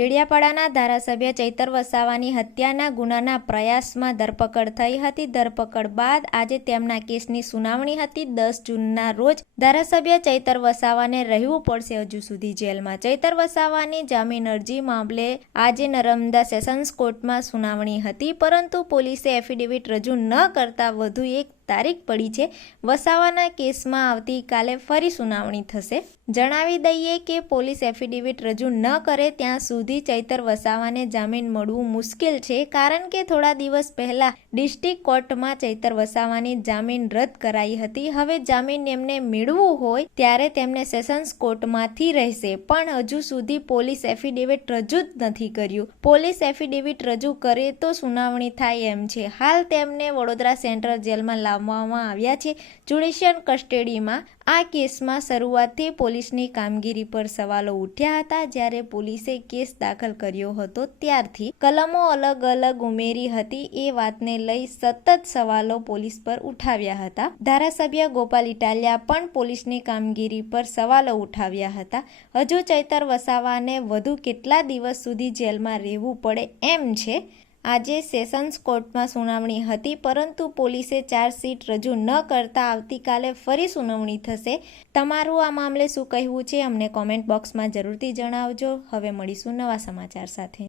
ડેડિયાપાડાના ધારાસભ્ય ચૈતર વસાવાની હત્યાના ગુનાના પ્રયાસમાં ધરપકડ થઈ હતી. ધરપકડ બાદ આજે તેમના કેસની સુનાવણી હતી. 10 જૂનના રોજ ધારાસભ્ય ચૈતર વસાવાને રહેવું પડશે હજુ સુધી જેલમાં. ચૈતર વસાવાની જામીન અરજી મામલે આજે નર્મદા સેશન્સ કોર્ટમાં સુનાવણી હતી, પરંતુ પોલીસે એફિડેવિટ રજૂ ન કરતા વધુ એક તારીખ પડી છે. વસાવાના કેસમાં આવતીકાલે ફરી સુનાવણી થશે. જણાવી દઈએ કે પોલીસ એફિડેવિટ રજૂ ન કરે ત્યાં સુધી ચૈતર વસાવાને જામીન મળવું મુશ્કેલ છે, કારણ કે થોડા દિવસ પહેલા ડિસ્ટ્રિક્ટ કોર્ટમાં ચૈતર વસાવાની જામીન રદ કરાઈ હતી. હવે જામીન એમને મેળવવું હોય ત્યારે તેમને સેશન્સ કોર્ટમાંથી રહેશે, પણ હજુ સુધી પોલીસ એફિડેવિટ રજૂ જ નથી કર્યું. પોલીસ એફિડેવિટ રજૂ કરે તો સુનાવણી થાય એમ છે. હાલ તેમને વડોદરા સેન્ટ્રલ જેલમાં લાવવામાં આવ્યા છે, જ્યુડિશિયલ કસ્ટડીમાં. આ કેસમાં શરૂઆતથી પોલીસની કામગીરી પર સવાલો ઉઠ્યા હતા. જ્યારે પોલીસે કેસ દાખલ કર્યો હતો ત્યારથી કલમો અલગ અલગ ઉમેરી હતી. એ વાતને લઈ સતત સવાલો પોલીસ પર ઉઠાવ્યા હતા. ધારાસભ્ય ગોપાલ ઇટાલિયા પણ પોલીસની કામગીરી પર સવાલો ઉઠાવ્યા હતા. હજુ ચૈતર વસાવાને વધુ કેટલા દિવસ સુધી જેલમાં રહેવું પડે એમ છે. આજે સેશન્સ કોર્ટમાં સુનાવણી હતી, પરંતુ પોલીસે ચાર્જશીટ રજૂ ન કરતા આવતીકાલે ફરી સુનાવણી થશે. તમારું આ મામલે શું કહેવું છે અમને કોમેન્ટ બોક્સમાં જરૂરથી જણાવજો. હવે મળીશું નવા સમાચાર સાથે.